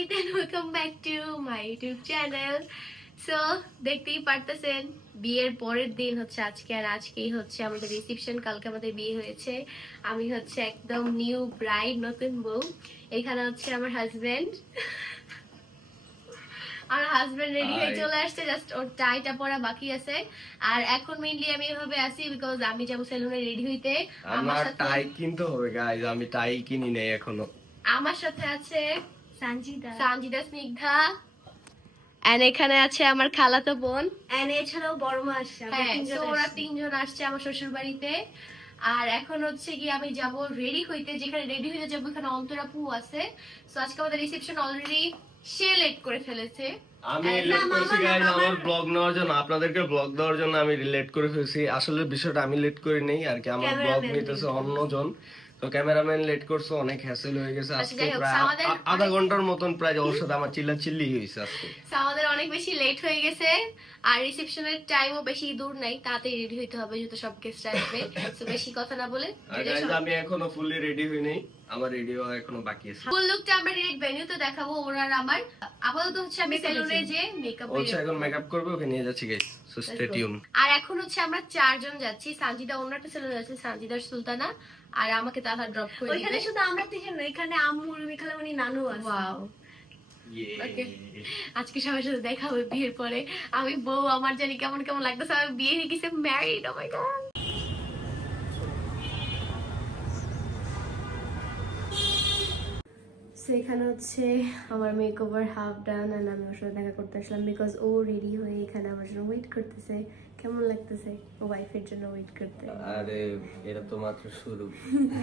Farid and welcome back to my YouTube channel. So দেখতেই পারতেছেন বিয়ের পরের দিন হচ্ছে আজকে, আর আজকেই হচ্ছে আমাদের রিসেপশন। কালকে আমাদের বিয়ে হয়েছে। আমি হচ্ছে একদম নিউ ব্রাইড, নতুন বউ। এখানে হচ্ছে আমার হাজবেন্ড, আর হাজবেন্ড রেডি হয়ে চলে আসছে, জাস্ট ওর টাইটা পরা বাকি আছে। আর এখন মেইনলি আমি এভাবে আছি বিকজ আমি যাবো সেলুনে রেডি হইতে। আমার টাই কিনতে হবে গাইস, আমি টাই কিনি নাই এখনো। আমার সাথে আছে সানজিদা, স্নিগ্ধা, এন্ড এখানে আছে আমার খালাতো বোন, এন্ড এছাড়াও বড় মা আসছে। ওরা তিনজন আসছে আমার শ্বশুর বাড়িতে। আর এখন হচ্ছে কি আমি যাব রেডি হইতে, যেখানে রেডি হইতে যাবো এখানে অন্তরাপু আছে। সো আজকে আমাদের রিসেপশন অলরেডি সে লেট করে ফেলেছে। আমি লেট করেছি গাইস আমার ব্লগ নেওয়ার জন্য, আপনাদেরকে ব্লগ দেওয়ার জন্য আমি লেট করে ফেলেছি। আসলে বিষয়টা আমি লেট করে নেই আর কি, আমার ব্লগ নিতেছে অন্যজন। তো ক্যামেরাম্যান লেট করছে, অনেক হ্যাসেল হয়ে গেছে। আজকে প্রায় আধা ঘন্টার মতন প্রায় ওর সাথে আমার চিল্লাচিল্লি হয়েছে আজকে। আমাদের অনেক বেশি লেট হয়ে গেছে, আর রিসেপশনের টাইমও বেশি দূর নাই, তাড়াতাড়ি রেডি হইতে হবে যেহেতু সব গেস্ট আসবে। তো বেশি কথা না বলে আমি এখনো ফুললি রেডি হই নাই, আমার রেডি হওয়া এখনো বাকি আছে। ফুল লুকটা আমরা ডিরেক্ট ভেন্যুতে দেখাবো। ওরা আমার আপাতত হচ্ছে আমি সেলুনে যে মেকআপ এখন মেকআপ করব, ওকে নিয়ে যাচ্ছি গাইস। So stay tuned. আর এখন হচ্ছে আমরা চারজন যাচ্ছি। সানজিদা অন্য একটা সেলুনে যাচ্ছে, সানজিদার সুলতানা, আর আমাকে তাহা ড্রপ করে দিবে। ওইখানে শুধু আমরা তিনজন না, এখানে আম্মু, রুমি খালামণি, নানু আছে। ওয়াও, আজকে সবার সাথে দেখা হবে বিয়ের পরে। আমি বউ, আমার জানি কেমন কেমন লাগতেছে। আমি বিয়ে হয়ে গেছি, ম্যারিড। ও মাই গড। এখানে হচ্ছে আমার মেকওভার হাফ ডান, আর আমি ওর সাথে দেখা করতে আসলাম বিকজ ও রেডি হয়ে এখানে আমার জন্য ওয়েট করতেছে। কেমন লাগতেছে ওয়াইফের জন্য ওয়েট করতে? আরে এটা তো মাত্র শুরু।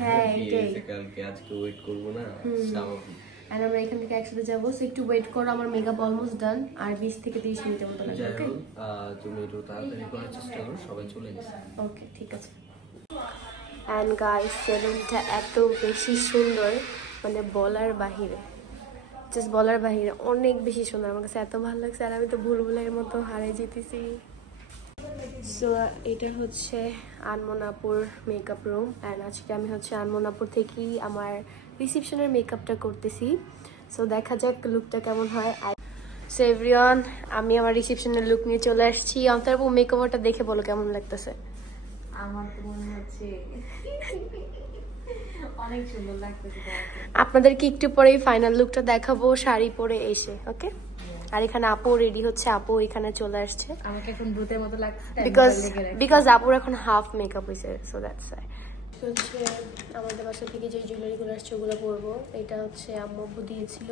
হ্যাঁ, এটাই। কালকে আজকে ওয়েট করব না, স্বাভাবিক। আর আমরা এখান থেকে একসাথে যাবো। সো একটু ওয়েট করো, আমার মেকআপ অলমোস্ট ডান, আর 20 থেকে 30 মিনিটের মতো লাগবে। ওকে, তুমি একটু তাড়াতাড়ি করার চেষ্টা করো, সবাই চলে গেছে। ওকে, ঠিক আছে। এন্ড গাইস, সেলুনটা এত বেশি সুন্দর, মানে বলার বাহিরে, জাস্ট বলার বাহিরে, অনেক বেশি সুন্দর। আমার কাছে এত ভালো লাগছে, আর আমি তো ভুলভুলাইয়ের মতো হারিয়ে যেতেছি। সো এটা হচ্ছে আনমনাপুর মেকআপ রুম, অ্যান্ড আজকে আমি হচ্ছে আনমনাপুর থেকেই আমার রিসেপশনের মেকআপটা করতেছি। সো দেখা যাক লুকটা কেমন হয়। সো এভরিওয়ান, আমি আমার রিসেপশনের লুক নিয়ে চলে আসছি। অন্তরাপু, মেকওভারটা দেখে বলো কেমন লাগতেছে? আমার তো মনে হচ্ছে অনেক সুন্দর লাগতেছে। আপনাদেরকে একটু পরেই ফাইনাল লুকটা দেখাবো শাড়ি পরে এসে। ওকে, আর এখানে আপু রেডি হচ্ছে, আপু এখানে চলে আসছে। আমাকে এখন ভূতের মতো লাগছে বিকজ আপুর এখন হাফ মেকআপ হয়েছে। So that's why. হচ্ছে আমাদের বাসা থেকে যে জুয়েলারিগুলো আসছে ওগুলো পরবো। এটা হচ্ছে আম্মু দিয়েছিল,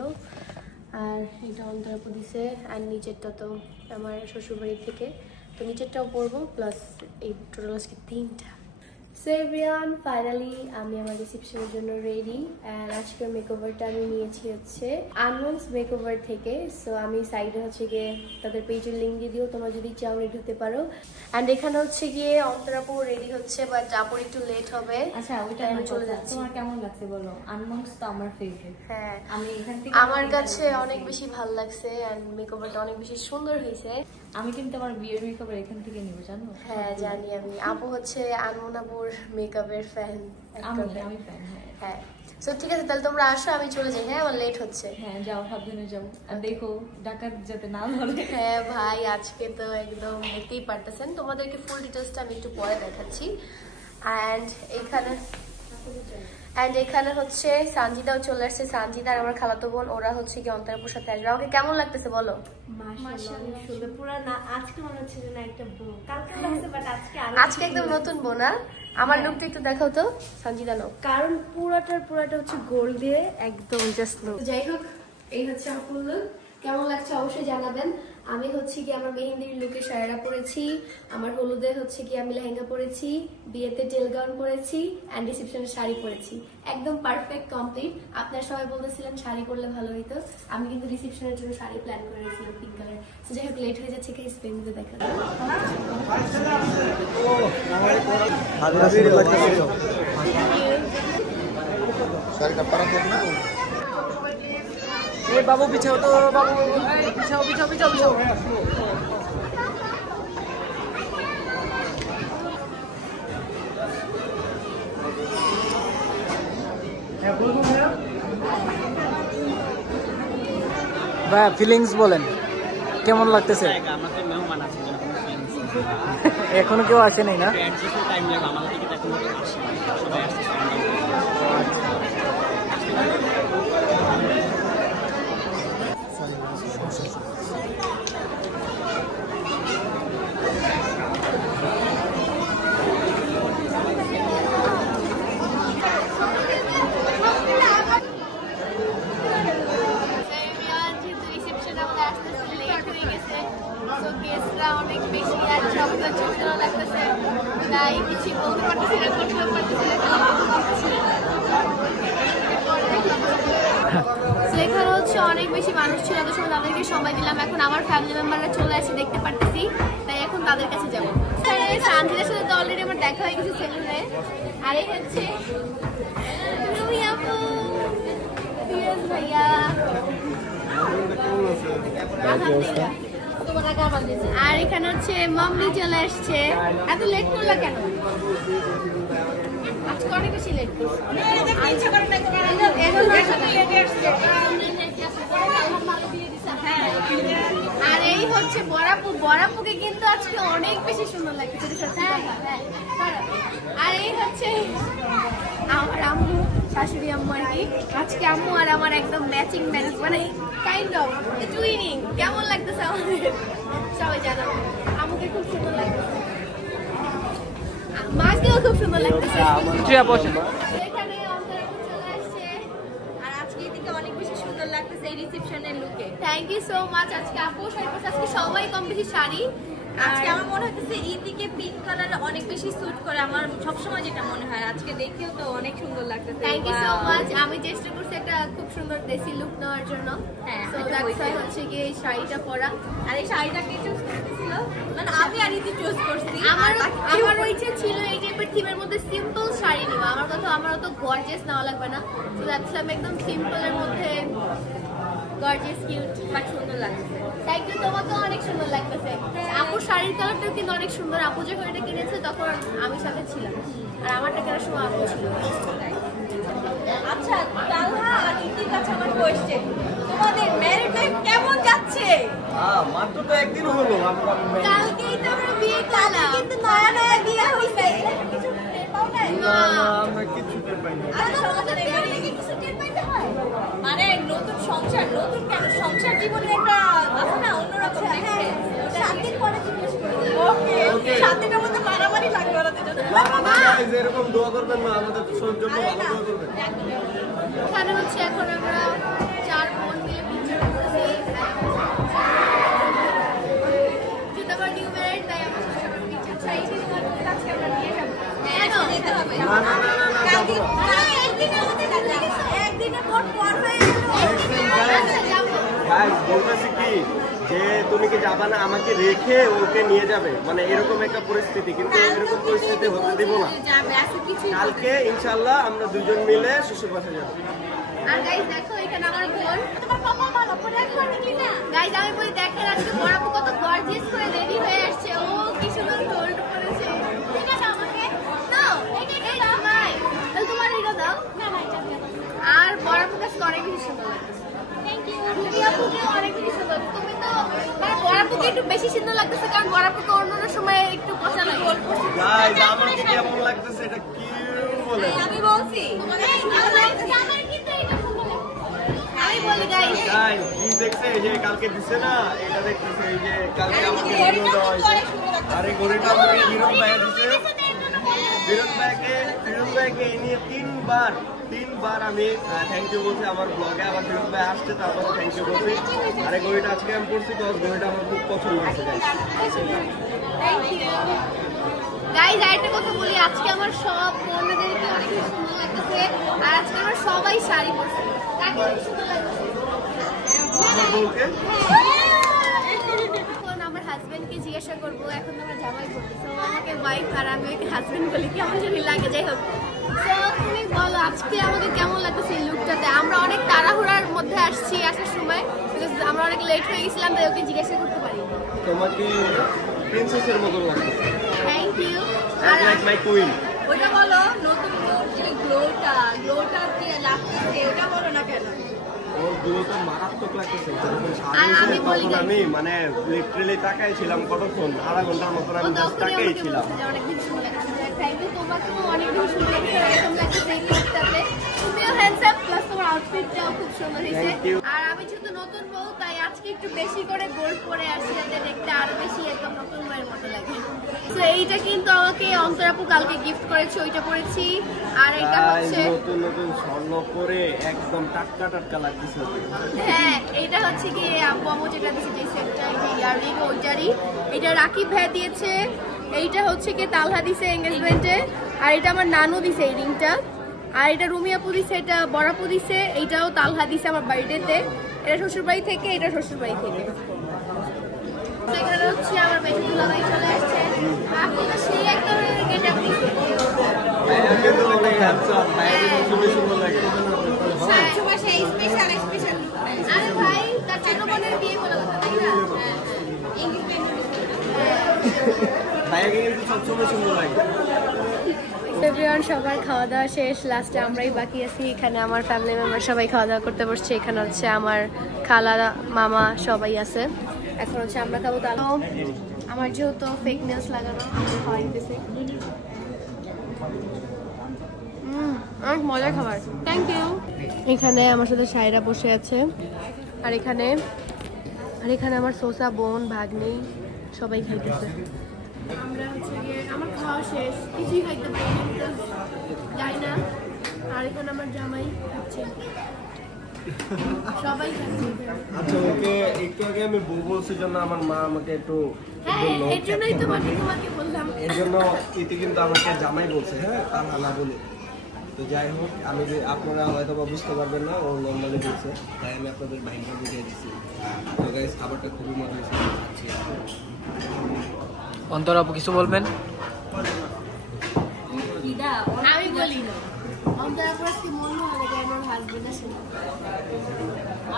আর এটা অন্তরাপু দিছে, আর নিচেরটা তো আমার শ্বশুরবাড়ি থেকে। তো নিচেরটাও পরবো, প্লাস এই টোটাল আজকে 3টা। সো এভরিওয়ান, ফাইনালি আমি আমার রিসেপশনের জন্য রেডি। অ্যান্ড আজকের মেকওভারটা আমি নিয়েছি হচ্ছে আনমন্স মেকওভার থেকে। সো আমি সাইডে হচ্ছে গিয়ে তাদের পেজের লিঙ্ক দিয়ে দিও, তোমরা যদি চাও রেডি হতে পারো। অ্যান্ড এখানে হচ্ছে গিয়ে অন্তরাপু রেডি হচ্ছে, বাট আপুর একটু লেট হবে। আচ্ছা, ওইটা আমি চলে যাচ্ছি। তোমার কেমন লাগছে বলো? আনমন্স তো আমার ফেভারিট। হ্যাঁ, আমি এখান থেকে আমার কাছে অনেক বেশি ভালো লাগছে, অ্যান্ড মেকওভারটা অনেক বেশি সুন্দর হয়েছে। আমি কিন্তু আমার বিয়ের মেকওভার এখান থেকে নিব, জানো? হ্যাঁ, জানি আমি। আপু হচ্ছে আনমনাপুর মেকআপের ফ্যান। আমি ফ্যান। হ্যাঁ, সো ঠিক আছে, তাহলে তোমরা আসো, আমি চলে যাই। হ্যাঁ, আমার লেট হচ্ছে। হ্যাঁ, যাও, সাবধানে যাও, আর দেখো ডাকাত যাতে না ধরে। হ্যাঁ ভাই, আজকে তো একদম দেখতেই পারতেছেন। তোমাদেরকে ফুল ডিটেলসটা আমি একটু পরে দেখাচ্ছি। অ্যান্ড এখানে হচ্ছে সানজিদাও চলে আসছে। সানজিদা আর আমার খালাতো বোন, ওরা হচ্ছে কি অন্তরাপুর সাথে আসবে। আমাকে কেমন লাগতেছে বলো? আজকে একদম নতুন বউ না? আমার লুকটা একটু দেখাও তো সানজিদা। নাও, কারণ পুরাটা হচ্ছে গোল্ড দিয়ে একদম জাস্ট লুক। যাই হোক, এই হচ্ছে আমার ফুল লুক। কেমন লাগছে অবশ্যই জানাবেন। আমি হচ্ছে কি আমার মেহেন্দির লুকে শাড়িটা পরেছি, আমার হলুদে হচ্ছে কি আমি লেহেঙ্গা পরেছি, বিয়েতে টেল গাউন পরেছি, অ্যান্ড রিসেপশনের শাড়ি পরেছি। একদম পারফেক্ট কমপ্লিট। আপনারা সবাই বলতেছিলেন শাড়ি পরলে ভালো হইতো, আমি কিন্তু রিসেপশনের জন্য শাড়ি প্ল্যান করে রেখেছিলাম পিঙ্ক কালার। সো যাই হোক, লেট হয়ে যাচ্ছে, কি স্পেন্ডে দেখা যাবে। बाबू पिछाओ तो बाबू पिछाओ पिछाओ पिछाओ पिछाओ ভাই ফিলিংস বলেন কেমন লাগতেছে? এখনো কেউ আসেনি না? অনেক বেশি আর সবটা ছোট লাগতেছে, তাই কিছু বলতে পারতেছি না, করতে পারতেছি না। এখানে হচ্ছে অনেক বেশি মানুষ ছিল, তো সময় তাদেরকে সময় দিলাম। এখন আমার ফ্যামিলি মেম্বাররা চলে আসে, দেখতে পারতেছি, তাই এখন তাদের কাছে যাবো। শান্তিদের সাথে তো অলরেডি আমার দেখা হয়ে গেছে সেলুনে। আর এই হচ্ছে রুমি আপু, ফিরোজ ভাইয়া, আলহামদুলিল্লাহ। আর এখানে হচ্ছে মাম্মি চলে আসছে। এত লেট করলা কেন? আজকে অনেক বেশি লেট করছে। আর এই হচ্ছে বড়াপু, বড়াপুকে কিন্তু আজকে অনেক বেশি সুন্দর লাগছে। আর এই হচ্ছে আমার আম্মু, শাশুড়ি আম্মু আর কি। আজকে আম্মু আর আমার একদম ম্যাচিং ম্যাচ, মানে কাইন্ড অফ টুইনিং। কেমন লাগতেছে আমাদের সবাই জানাবো। আম্মুকে খুব সুন্দর লাগতেছে, মাকেও খুব সুন্দর লাগতেছে। এখানে অন্তরাপু চলে আসছে, আর আজকে এদিকে অনেক বেশি সুন্দর লাগতেছে এই রিসেপশনের লুকে। Thank you so much. আজকে আপু শাড়ি পরছে, আজকে সবাই কম বেশি শাড়ি। আজকে আমার মনে হচ্ছে ইদিকে পিঙ্ক কালার অনেক বেশি স্যুট করে, আমার সবসময় যেটা মনে হয়। আজকে দেখেও তো অনেক সুন্দর লাগতেছে। Thank you so much. আমি চেষ্টা করছি একটা খুব সুন্দর দেশি লুক নেওয়ার জন্য। হ্যাঁ, সো দ্যাটস ওয়াই হচ্ছে কি এই শাড়িটা পরা। আর এই শাড়িটা কে চুজ করতেছিল? মানে আমি আর ইদি চুজ করছি। আমার ইচ্ছে ছিল এই টাইপের থিমের মধ্যে সিম্পল শাড়ি নেওয়া। আমার তো গর্জিয়াস নেওয়া লাগবে না, সো দ্যাটস আমি একদম সিম্পলের মধ্যে গর্জিয়াস কিউট বাট সুন্দর লাগছে। থ্যাংক ইউ, তোমাকেও অনেক সুন্দর লাগতেছে। আপুর শাড়ির কালারটাও কিন্তু অনেক সুন্দর। আপু যখন এটা কিনেছে তখন আমি সাথে ছিলাম, আর আমারটা কেনার সময় আপু ছিল। আচ্ছা, তালহা আর ইতির কাছে আমার কোয়েশ্চেন, তোমাদের ম্যারেজ লাইফ কেমন যাচ্ছে? মাত্র তো একদিন হলো, কালকেই তো আমরা বিয়ে করলাম, কিন্তু নয়া নয়া বিয়ে হইছে। কিছু টের পাও নাই? না আমরা কিছু টের পাই না। আরে তোমাদের বিয়ে কি কিছু টের পাইতে হয়? মানে নতুন সংসার, নতুন কেন সংসার জীবনে একটা আছে না অন্যরকম দেখতে। 7 দিন পরে জিজ্ঞেস করি। ওকে 7 দিনের মধ্যে মারামারি লাগবে ওরা দুজন। গাইস এরকম দোয়া করবেন না, আমাদের জন্য ভালো দোয়া করবেন। এখানে হচ্ছে এখন আমরা 4 বোন মিলে পিকচার করতেছি। যেটা আমার নিউ ম্যারেড, তাই আমার সাথে সবার পিকচার চাই। আজকে আমরা নিয়ে যাবো। কেন যেতে হবে? না না না না যাবো না। একদিনের মধ্যে একদিনের পর হয়ে গেল। আচ্ছা যাবো। গাইস বলতেছি কি যে তুমি কি যাবা না, আমাকে রেখে ওকে নিয়ে যাবে, মানে এরকম একটা পরিস্থিতি। কিন্তু এরকম পরিস্থিতি হতে দিব না। কালকে ইনশাআল্লাহ আমরা দুজন মিলে শ্বশুর বাসায় যাব। আর গাইস দেখো এখানে আমার বোন, তোমার পাপা ভালো করে রাখবে নাকি না? গাইস আমি বলি দেখেন আজকে বড়াপু কত গর্জিয়াস করে রেডি হয়ে আসছে। ও কি সুন্দর গোল্ড পরেছে। ঠিক আছে আমাকে দাও, এই ভাই তাহলে তোমার এটা দাও। না না এটা দাও। আর বড়াপু কাছে অনেক বেশি সুন্দর লাগছে। Thank you. রিয়াপুকে অনেক বেশি সুন্দর। তুমি তো মানে বড়াপুকে একটু বেশি সুন্দর লাগতেছে, কারণ বড়াপুকে অন্যান্য সময় একটু কষা লাগে। গাইস আমাকে কেমন লাগতেছে এটা কি বলে? আমি বলছি আমার কিন্তু এটা সুন্দর লাগছে। আমি বলি গাইস কি দেখছে এই যে কালকে দিছে না, এটা দেখতেছে এই যে কালকে আমাকে ভিডিও দেওয়া হয়েছে। আরে ঘড়িটা আমাকে হিরো ভাই দিছে। ফিরোজ ভাইকে এই নিয়ে তিনবার আমি থ্যাংক ইউ বলছি আমার ব্লগে। আবার ফিরোজ ভাই আসছে, তারপর থ্যাংক ইউ বলছি। আরে ঘড়িটা আজকে আমি পড়ছি, তো ঘড়িটা আমার খুব পছন্দ হয়েছে। Thank you guys. আরেকটা কথা বলি, আজকে আমার সব বোনদেরকে অনেক সুন্দর লাগতেছে। আর আজকে আমরা সবাই শাড়ি পরছি। কাকে সুন্দর লাগতেছে? আমার বউকে এখন আমার হাজবেন্ডকে জিজ্ঞাসা করবো, এখন তো আমার জামাই বলতেছে, ও আমাকে ওয়াইফ আর আমি ওকে হাজবেন্ড বলি, কেমন যদি লাগে। যাই হোক, তো তুমি বলো আজকে আমাদের কেমন লাগতেছে এই লুকটাতে? আমরা অনেক তাড়াহুড়ার মধ্যে আসছি আসার সময়, আমরা অনেক লেট হয়ে গেছিলাম, তাই ওকে জিজ্ঞাসা করতে পারি। তোমাকে প্রিন্সেসের মতো লাগতেছে। Thank you. আর লাইক মাই কুইন। ওটা বলো নতুন যে গ্লোটা যে লাগতেছে, ওটা বলো না কেন? ওর এগুলো তো মারাত্মক লাগতেছে যখন সাজিয়েছে তখন আমি মানে লিটারালি তাকাই ছিলাম কতক্ষণ, আধা ঘন্টার মতো আমি জাস্ট তাকাই ছিলাম। অনেকদিন সুন্দর লাগছে, থ্যাংক ইউ। তোমাকেও অনেকদিন সুন্দর লাগছে এই ক্লিপটাতে। তুমিও হ্যান্ডসাম, প্লাস তোমার আউটফিটটাও খুব সুন্দর হয়েছে। আর আমি যেহেতু নতুন বউ, তাই আজকে একটু বেশি করে গোল্ড পরে আসি যাতে দেখতে আরো বেশি একদম নতুন বউয়ের মতো লাগে। তো এইটা কিন্তু আমাকে অন্তর আপু কালকে গিফট করেছে, ওইটা পরেছি। আর এটা হচ্ছে নতুন নতুন স্বর্ণ পরে একদম টাটকা টাটকা লাগতেছে। হ্যাঁ, এটা হচ্ছে কি আব্বু আমু যেটা দিয়েছে, যে সেটটা, এই যে ইয়াররিং ওইটারই। এটা রাকিব ভাই দিয়েছে। এইটা হচ্ছে কি তালহা দিছে এঙ্গেজমেন্টে। আর এটা আমার নানু দিছে এই রিংটা। আর এটা রুমি আপু দিছে, এটা বড় আপু দিছে। এইটাও তালহা দিছে আমার বাড়িতে। এটা শ্বশুরবাড়ি থেকে, এটা শ্বশুরবাড়ি থেকে। এখানে হচ্ছে আমার বেশি দুলাভাই চলে আসছে। আপনি তো সেই একদম গেটআপ দিছে। কিন্তু অনেক হ্যান্ডসাম, বাইরে খুবই সুন্দর লাগে। আরে ভাই, তার ছোট বোনের বিয়ে হলো কথা, তাই না? বাইরে কিন্তু সবসময় সুন্দর লাগে। এভরিওয়ান, সবার খাওয়া দাওয়া শেষ, লাস্টে আমরাই বাকি আছি। এখানে আমার ফ্যামিলি মেম্বার সবাই খাওয়া দাওয়া করতে বসছে। এখানে হচ্ছে আমার খালা, মামা সবাই আছে। এখন হচ্ছে আমরা খাবো। তাহলে আমার যেহেতু ফেক নেলস লাগানো, আমি খাওয়াইতেছি। অনেক মজার খাবার, থ্যাংক ইউ। এখানে আমার সাথে সাইরা বসে আছে। আর এখানে আমার সোসা বোন, ভাগ্নি সবাই খাইতেছে। আমরা হচ্ছে গিয়ে আমার খাওয়া শেষ, কিছুই খাইতে পারি যাই না। আর এখানে আমার জামাই খাচ্ছে, সবাই খাচ্ছে। আচ্ছা, ওকে একটু আগে আমি বউ বলছি জন্য আমার মা আমাকে একটু বললো, এর জন্যই তোমাকে বললাম। এর জন্য ইতি কিন্তু আমাকে জামাই বলছে, হ্যাঁ তার হানা বলে। তো যাই হোক, আমি যে আপনারা হয়তো বা বুঝতে পারবেন না, ও নর্মালি বলছে, তাই আমি আপনাদের ভাইকে বুঝিয়ে দিচ্ছি। তো গাইস, খাবারটা খুবই মজা হয়েছে। অন্তর আপু কিছু বলবেন? আমি বলি অন্তর আপুর আজকে মন ভালো লাগে, আমার হাজবেন্ড আছে না।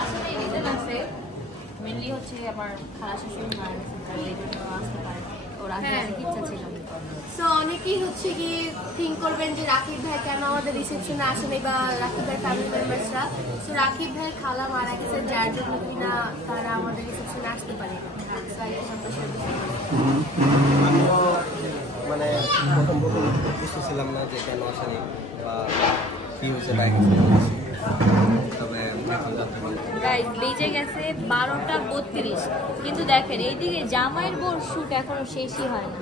আসলে রিজন আছে, মেনলি হচ্ছে আমার খালা শাশুড়ি মারা গেছে, তাই এই জন্য আসতে পারে। ওর আগে অনেক ইচ্ছা ছিল। সো অনেকেই হচ্ছে কি থিঙ্ক করবেন যে রাকিব ভাই কেন আমাদের রিসেপশনে আসেনি, বা রাকিব ভাই ফ্যামিলি মেম্বার্সরা। সো রাকিব ভাইয়ের খালা মারা গেছে, যার জন্য কিনা তারা আমাদের রিসেপশনে আসতে পারে। আমিও মানে প্রথম কিছু ছিলাম না যে কেন আসেনি বা কি হয়েছে বাইরে, তবে এখন জানতে পারলাম। গাইস বেজে গেছে 12:32, কিন্তু দেখেন এইদিকে জামাইয়ের বোর শুট এখনো শেষই হয় না।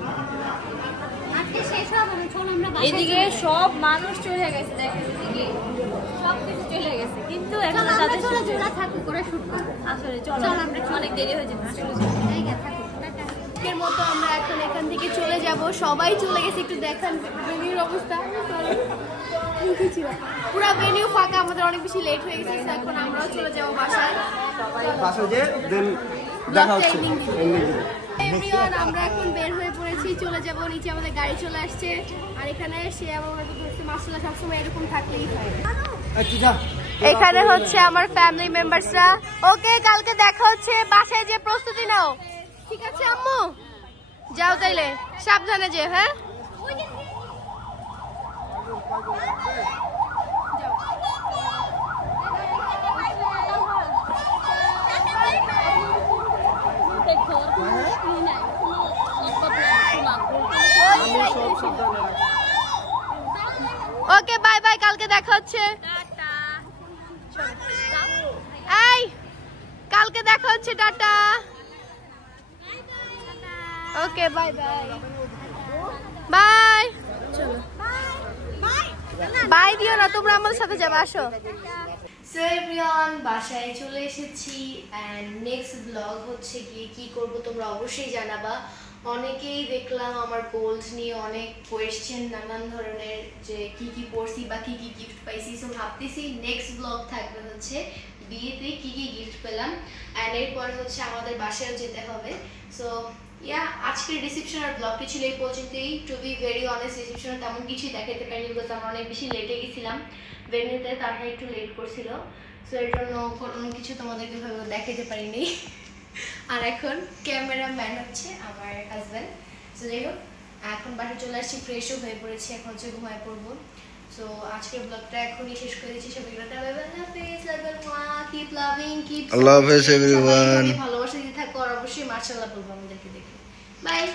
এদিকে সব মানুষ চলে গেছে, দেখেন এদিকে সব কিছু চলে গেছে, কিন্তু এখন তাদের আসলে চলো অনেক দেরি হয়ে যাচ্ছে। এর মতো আমরা এখন এখান থেকে চলে যাব, সবাই চলে গেছে। একটু দেখান ভেনিউর অবস্থা, পুরো ভেনিউ ফাঁকা, আমাদের অনেক বেশি লেট হয়ে গেছে। এখন আমরাও চলে যাবো বাসায়। যে দেন দেখা হচ্ছে। এভরিওয়ান, আমরা এখন বের হয়ে পড়েছি, চলে যাব নিচে। আমাদের গাড়ি চলে আসছে। আর এখানে সে আমার ধরছে মাসাল্লাহ, সবসময় এরকম থাকলেই হয়। এখানে হচ্ছে আমার ফ্যামিলি মেম্বারসরা। ওকে, কালকে দেখা হচ্ছে। বাসায় যে প্রস্তুতি নাও, ঠিক আছে আম্মু? যাও তাইলে, সাবধানে যে। হ্যাঁ, ওকে, বাই বাই, কালকে দেখা হচ্ছে। এই, কালকে দেখা হচ্ছে, টাটা। ওকে, বাই বাই বাই। চলো, বাই দিও না, তোমরা আমাদের সাথে যাবে, আসো। সো এভরিওয়ান, বাসায় চলে এসেছি। এন্ড নেক্সট ব্লগ হচ্ছে গিয়ে কি করব তোমরা অবশ্যই জানাবা। অনেকেই দেখলাম আমার গোল্ড নিয়ে অনেক কোয়েশ্চেন, নানান ধরনের, যে কি কি পড়ছি বা কি কি গিফট পাইছি। সো ভাবতেছি নেক্সট ব্লগ থাকবে হচ্ছে বিয়েতে কি কি গিফট পেলাম। অ্যান্ড এরপরে হচ্ছে আমাদের বাসায়ও যেতে হবে। সো আজকের রিসেপশনের ব্লগটি ছিল এই পর্যন্তই। টু বি ভেরি অনেস্ট, রিসেপশনে তেমন কিছুই দেখাতে পারিনি, বিকজ আমরা অনেক বেশি লেটে গেছিলাম ভেন্যুতে, তারা একটু লেট করছিল। সো এর জন্য কোনো কিছু তোমাদেরকে ভাবে দেখাতে পারিনি। আর এখন ক্যামেরাম্যান হচ্ছে আমার হাজব্যান্ড। সো যাই হোক, এখন বাসায় চলে আসছি, ফ্রেশও হয়ে পড়েছি, এখন হচ্ছে ঘুমায় পড়বো। সো আজকের ব্লগটা এখনই শেষ করে দিচ্ছি। সবাই টাটা, বাই বাই, হাফেজ, love you, keep loving keep Allah হাফেজ এভরিওয়ান। ভালোবাসা দিতে থাকো আর অবশ্যই মাশাআল্লাহ বলবো আমাদেরকে দেখে। বাই।